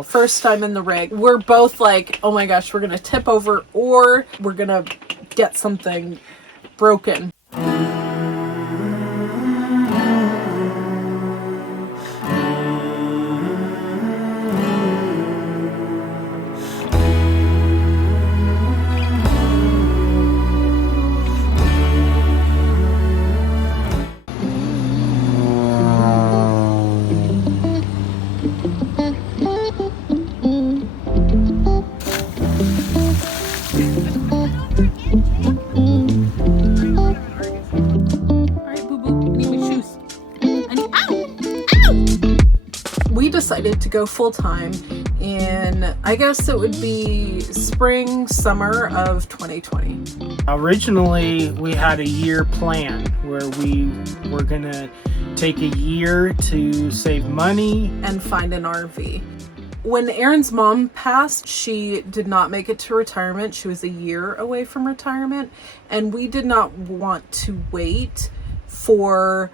First time in the rig. We're both like, oh my gosh, we're going to tip over or we're going to get something broken. Decided to go full-time in, I guess it would be spring, summer of 2020. Originally, we had a year plan where we were gonna take a year to save money and find an RV. When Aaron's mom passed, she did not make it to retirement. She was a year away from retirement, and we did not want to wait for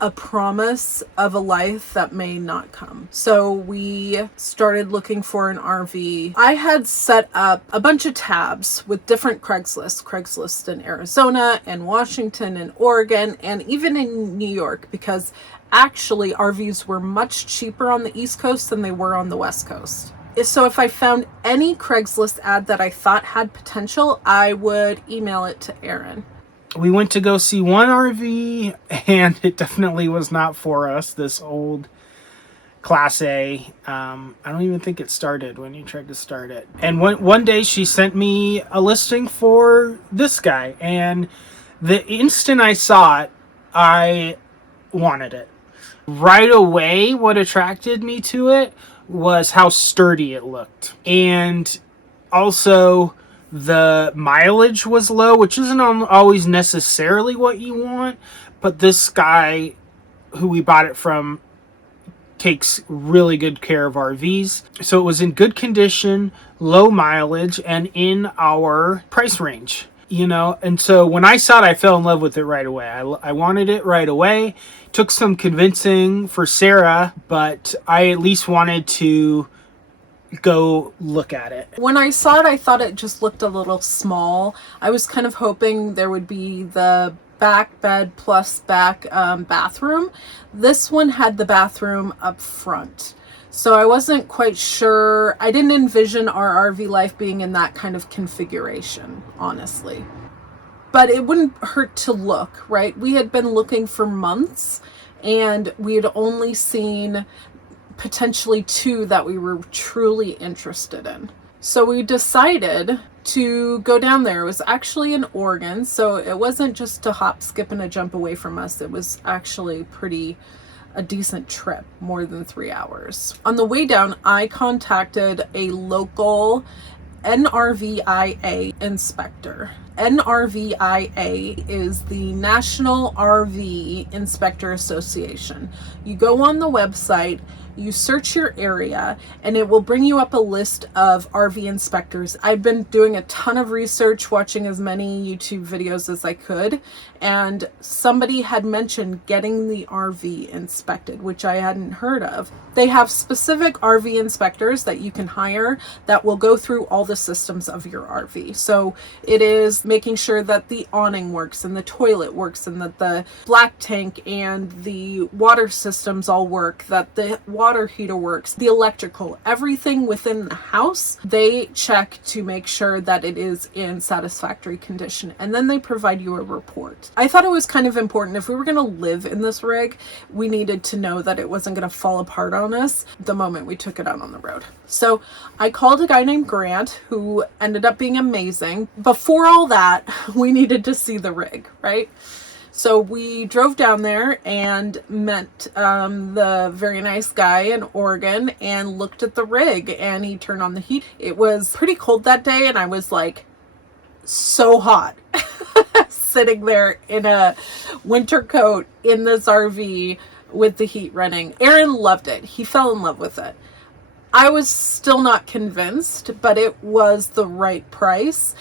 a promise of a life that may not come. So we started looking for an RV. I had set up a bunch of tabs with different Craigslist in Arizona and Washington and Oregon and even in New York, because actually RVs were much cheaper on the East Coast than they were on the West Coast. So if I found any Craigslist ad that I thought had potential, I would email it to Aaron. We went to go see one RV, and it definitely was not for us. This old Class A. I don't even think it started when you tried to start it. And one day she sent me a listing for this guy, and the instant I saw it, I wanted it. Right away, what attracted me to it was how sturdy it looked. And also, the mileage was low, which isn't always necessarily what you want, but this guy who we bought it from takes really good care of RVs. So it was in good condition, low mileage, and in our price range, you know. And so when I saw it, I fell in love with it right away. I wanted it right away. Took some convincing for Sarah, but I at least wanted to go look at it. When I saw it, I thought it just looked a little small. I was kind of hoping there would be the back bed plus back bathroom. This one had the bathroom up front. So I wasn't quite sure. I didn't envision our RV life being in that kind of configuration, honestly. But it wouldn't hurt to look, right? We had been looking for months and we had only seen potentially two that we were truly interested in. So we decided to go down there. It was actually in Oregon, so it wasn't just a hop, skip, and a jump away from us. It was actually a decent trip, more than 3 hours. On the way down, I contacted a local NRVIA inspector. NRVIA is the National RV Inspector Association. You go on the website, you search your area, and it will bring you up a list of RV inspectors. I've been doing a ton of research, watching as many YouTube videos as I could, and somebody had mentioned getting the RV inspected, which I hadn't heard of. They have specific RV inspectors that you can hire that will go through all the systems of your RV. So it is making sure that the awning works and the toilet works and that the black tank and the water systems all work, that the water heater works, the electrical, everything within the house, they check to make sure that it is in satisfactory condition. And then they provide you a report. I thought it was kind of important. If we were going to live in this rig, we needed to know that it wasn't going to fall apart on us the moment we took it out on the road. So I called a guy named Grant, who ended up being amazing. Before all that, we needed to see the rig, right? So we drove down there and met the very nice guy in Oregon and looked at the rig, and he turned on the heat. It was pretty cold that day, and I was like so hot sitting there in a winter coat in this RV with the heat running. Aaron loved it. He fell in love with it. I was still not convinced, but it was the right price.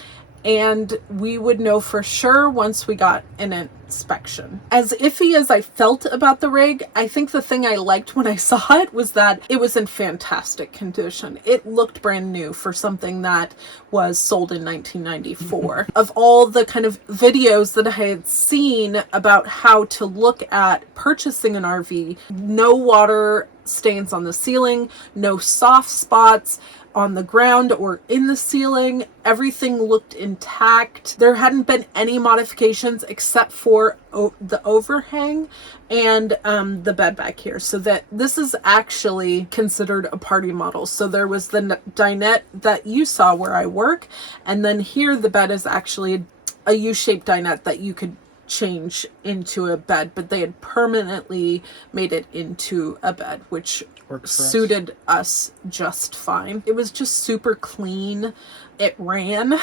and we would know for sure once we got an inspection. As iffy as I felt about the rig, I think the thing I liked when I saw it was that it was in fantastic condition. It looked brand new for something that was sold in 1994. Of all the kind of videos that I had seen about how to look at purchasing an RV, no water stains on the ceiling, no soft spots on the ground or in the ceiling. Everything looked intact. There hadn't been any modifications except for the overhang and the bed back here. So that this is actually considered a party model. So there was the dinette that you saw where I work, and then here the bed is actually a U-shaped dinette that you could change into a bed, but they had permanently made it into a bed, which suited us just fine. It was just super clean. It ran.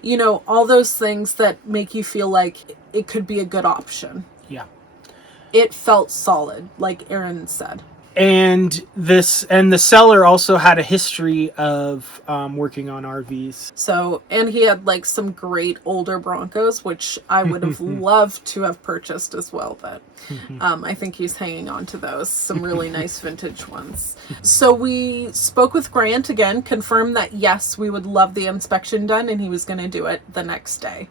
You know, all those things that make you feel like it could be a good option. Yeah. It felt solid, like Aaron said. And the seller also had a history of working on RVs. So, and he had like some great older Broncos, which I would have loved to have purchased as well, but I think he's hanging on to those, some really nice vintage ones. So we spoke with Grant again, confirmed that yes, we would love the inspection done, and he was going to do it the next day.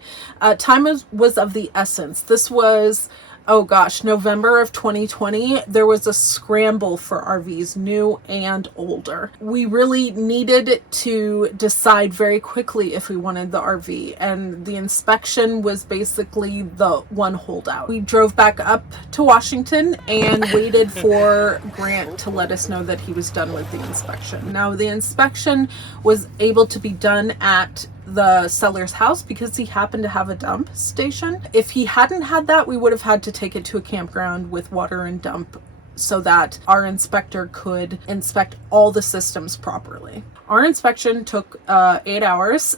Time was of the essence. This was, oh gosh, November of 2020, there was a scramble for RVs, new and older. We really needed to decide very quickly if we wanted the RV, and the inspection was basically the one holdout. We drove back up to Washington and waited for Grant to let us know that he was done with the inspection. Now, the inspection was able to be done at the seller's house because he happened to have a dump station. If he hadn't had that, we would have had to take it to a campground with water and dump so that our inspector could inspect all the systems properly. Our inspection took 8 hours.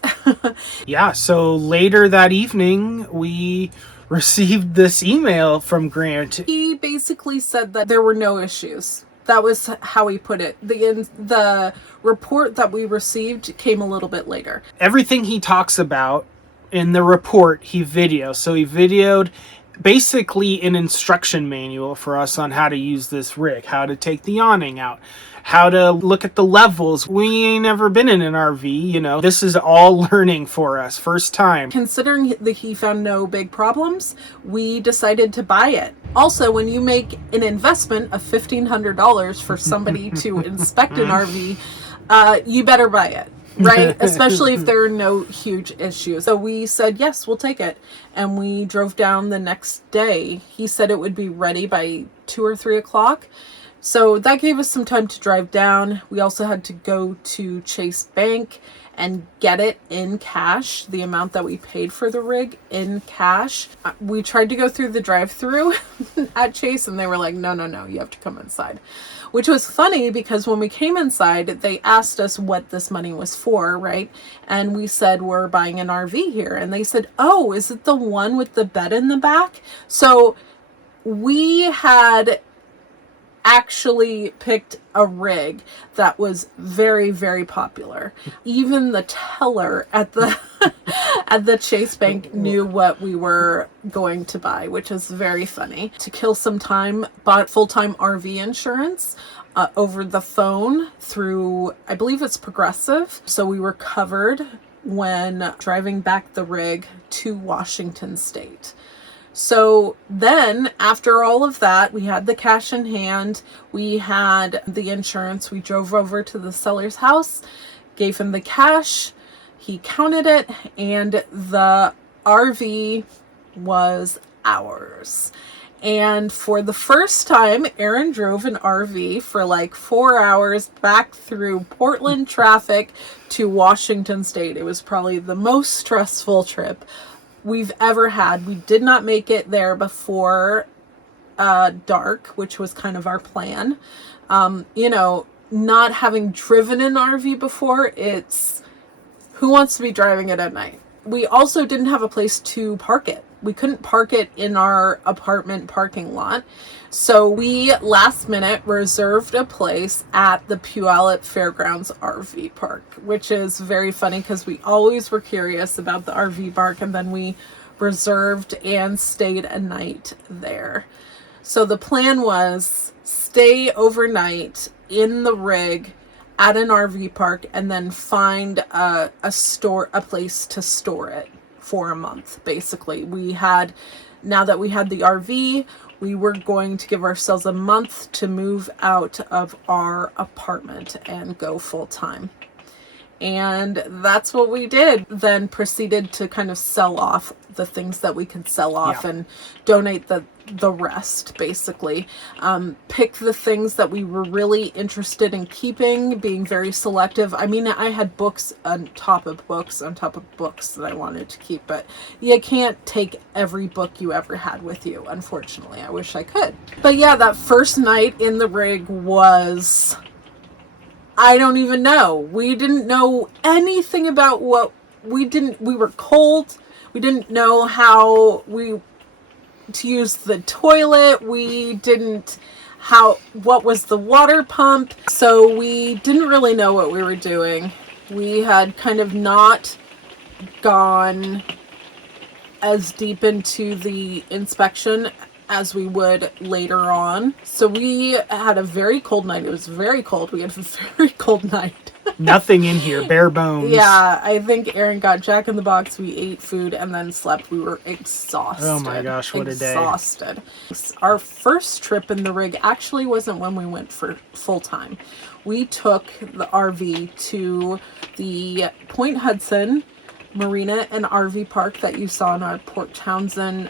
Yeah, so later that evening, we received this email from Grant. He basically said that there were no issues. That was how he put it. The report that we received came a little bit later. Everything he talks about in the report, he videos. So he videoed basically an instruction manual for us on how to use this rig, how to take the awning out, how to look at the levels. We ain't never been in an RV, you know. This is all learning for us, first time. Considering that he found no big problems, we decided to buy it. Also, when you make an investment of $1,500 for somebody to inspect an RV, you better buy it, right? Especially if there are no huge issues. So we said, yes, we'll take it. And we drove down the next day. He said it would be ready by 2 or 3 o'clock. So that gave us some time to drive down. We also had to go to Chase Bank and get it in cash, the amount that we paid for the rig in cash. We tried to go through the drive-through at Chase, and they were like, no, you have to come inside. Which was funny because when we came inside, they asked us what this money was for, right? And we said, we're buying an RV here. And they said, oh, is it the one with the bed in the back? So we had actually picked a rig that was very, very popular. Even the teller at the at the Chase Bank knew what we were going to buy, which is very funny. To kill some time, bought full-time RV insurance over the phone through, I believe it's Progressive. So we were covered when driving back the rig to Washington State. So then after all of that, we had the cash in hand, we had the insurance, we drove over to the seller's house, gave him the cash, he counted it, and the RV was ours. And for the first time, Aaron drove an RV for like 4 hours back through Portland traffic to Washington State. It was probably the most stressful trip we've ever had. We did not make it there before dark, which was kind of our plan. You know, not having driven an RV before, it's who wants to be driving it at night? We also didn't have a place to park it. we couldn't park it in our apartment parking lot. So we last minute reserved a place at the Puyallup Fairgrounds RV Park, which is very funny because we always were curious about the RV park, and then we reserved and stayed a night there. So the plan was stay overnight in the rig at an RV park and then find a place to store it for a month. Basically, now that we had the RV, we were going to give ourselves a month to move out of our apartment and go full time. And that's what we did. Then proceeded to kind of sell off the things that we could sell off and donate the rest, basically. Pick the things that we were really interested in keeping, being very selective. I mean, I had books on top of books that I wanted to keep, but you can't take every book you ever had with you, unfortunately. I wish I could. But yeah, that first night in the rig was... I don't even know. We didn't know anything about we were cold. We didn't know how to use the toilet. We didn't what was the water pump. So we didn't really know what we were doing. We had kind of not gone as deep into the inspection as we would later on. So we had a very cold night. It was very cold. We had a very cold night. Nothing in here, bare bones. Yeah, I think Aaron got Jack in the Box. We ate food and then slept. We were exhausted. Oh my gosh, what a day. Exhausted. Our first trip in the rig actually wasn't when we went for full time. We took the RV to the Point Hudson Marina and RV Park that you saw in our Port Townsend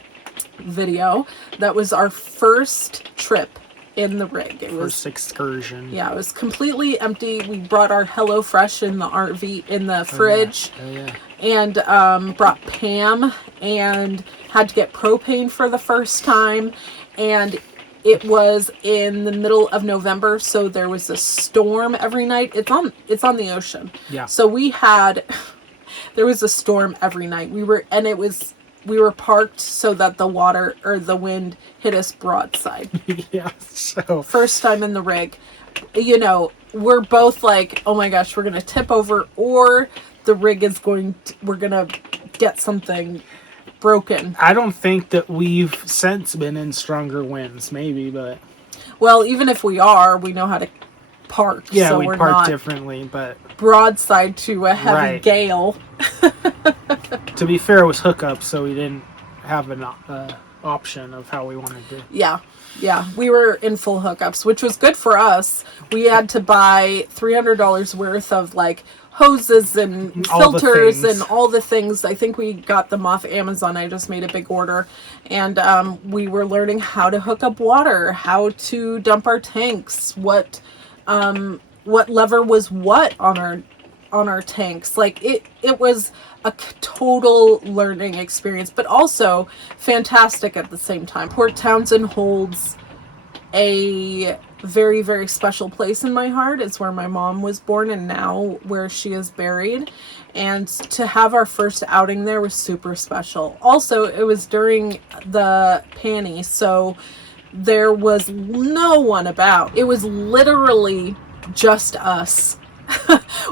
video. That was our first trip in the rig. It was first excursion. Yeah, it was completely empty. We brought our HelloFresh in the RV in the fridge. Oh yeah. And brought Pam and had to get propane for the first time. And it was in the middle of November, so there was a storm every night. It's on the ocean. Yeah. So there was a storm every night. We were parked so that the water or the wind hit us broadside. Yeah. So first time in the rig, we're both like, oh my gosh, we're going to tip over, or the rig is we're going to get something broken. I don't think that we've since been in stronger winds, maybe, but... Well, even if we are, we know how to park. Yeah, so we we're park not differently, but... broadside to a heavy gale. To be fair, it was hookup, so we didn't have an option of how we wanted to. Yeah, we were in full hookups, which was good for us. We had to buy $300 worth of hoses and filters and all the things. I think we got them off Amazon. I just made a big order, and we were learning how to hook up water, how to dump our tanks, what lever was what on our tanks. It was a total learning experience, but also fantastic at the same time. Port Townsend holds a very, very special place in my heart. It's where my mom was born and now where she is buried. And to have our first outing there was super special. Also, it was during the panty, so there was no one about. It was literally just us.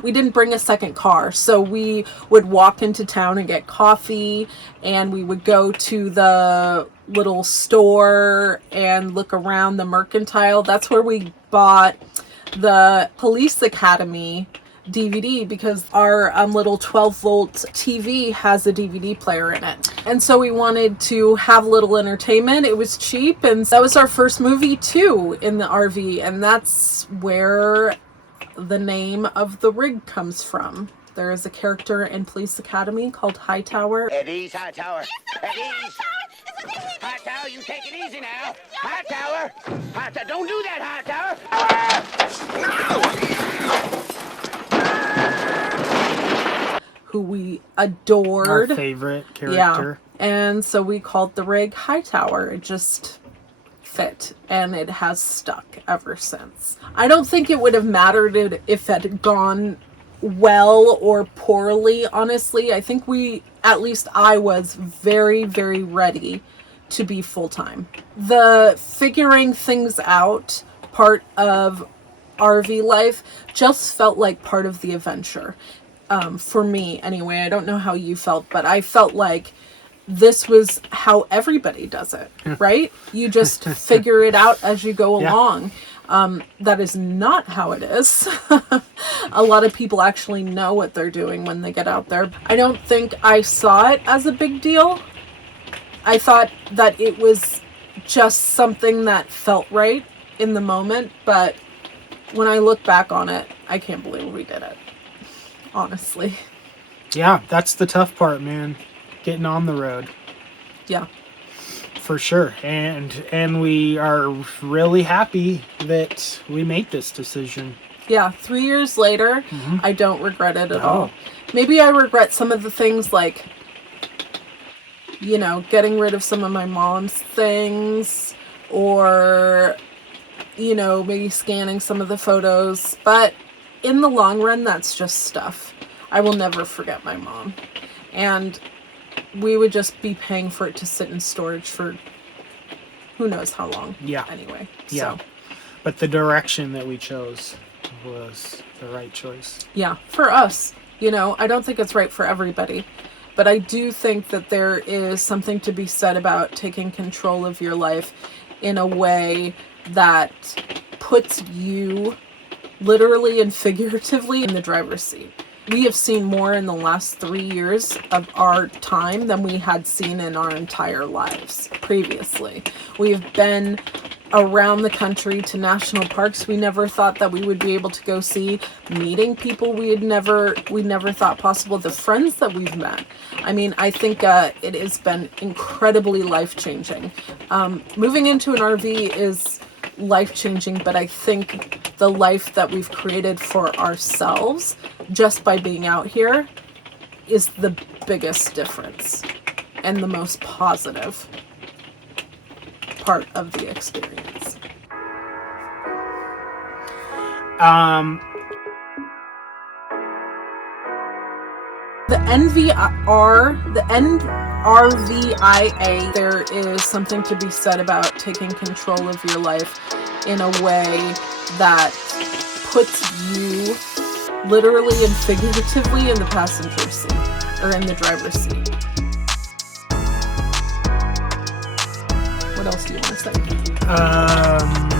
We didn't bring a second car, so we would walk into town and get coffee, and we would go to the little store and look around the mercantile. That's where we bought the Police Academy DVD, because our little 12-volt TV has a DVD player in it. And so we wanted to have a little entertainment. It was cheap, and that was our first movie too in the RV, and that's where the name of the rig comes from. There is a character in Police Academy called Hightower. At ease, Hightower. At ease. Hightower, you take it easy now. Hightower. Hightower, don't do that, Hightower. Who we adored. Our favorite character. Yeah. And so we called the rig Hightower. It just fit, and it has stuck ever since. I don't think it would have mattered if it had gone well or poorly, honestly. I think at least I was very, very ready to be full-time. The figuring things out part of RV life just felt like part of the adventure. For me, anyway. I don't know how you felt, but I felt like this was how everybody does it, right? You just figure it out as you go along. That is not how it is. A lot of people actually know what they're doing when they get out there. I don't think I saw it as a big deal. I thought that it was just something that felt right in the moment, but when I look back on it, I can't believe we did it. Honestly. Yeah, that's the tough part, man. Getting on the road. Yeah. For sure. And we are really happy that we made this decision. Yeah, 3 years later, I don't regret it at No. all. Maybe I regret some of the things like, you know, getting rid of some of my mom's things, or, you know, maybe scanning some of the photos. But in the long run, that's just stuff. I will never forget my mom. And we would just be paying for it to sit in storage for who knows how long. Yeah. Anyway. Yeah. So. But the direction that we chose was the right choice. Yeah, for us. You know, I don't think it's right for everybody. But I do think that there is something to be said about taking control of your life in a way that puts you literally and figuratively in the driver's seat. We have seen more in the last 3 years of our time than we had seen in our entire lives previously. We've been around the country to national parks we never thought that we would be able to go see, meeting people we never thought possible, the friends that we've met. I mean, I think it has been incredibly life-changing. Moving into an RV is life-changing, but I think the life that we've created for ourselves just by being out here is the biggest difference and the most positive part of the experience. The NRVIA, there is something to be said about taking control of your life in a way that puts you literally and figuratively in the passenger seat, or in the driver's seat. What else do you want to say?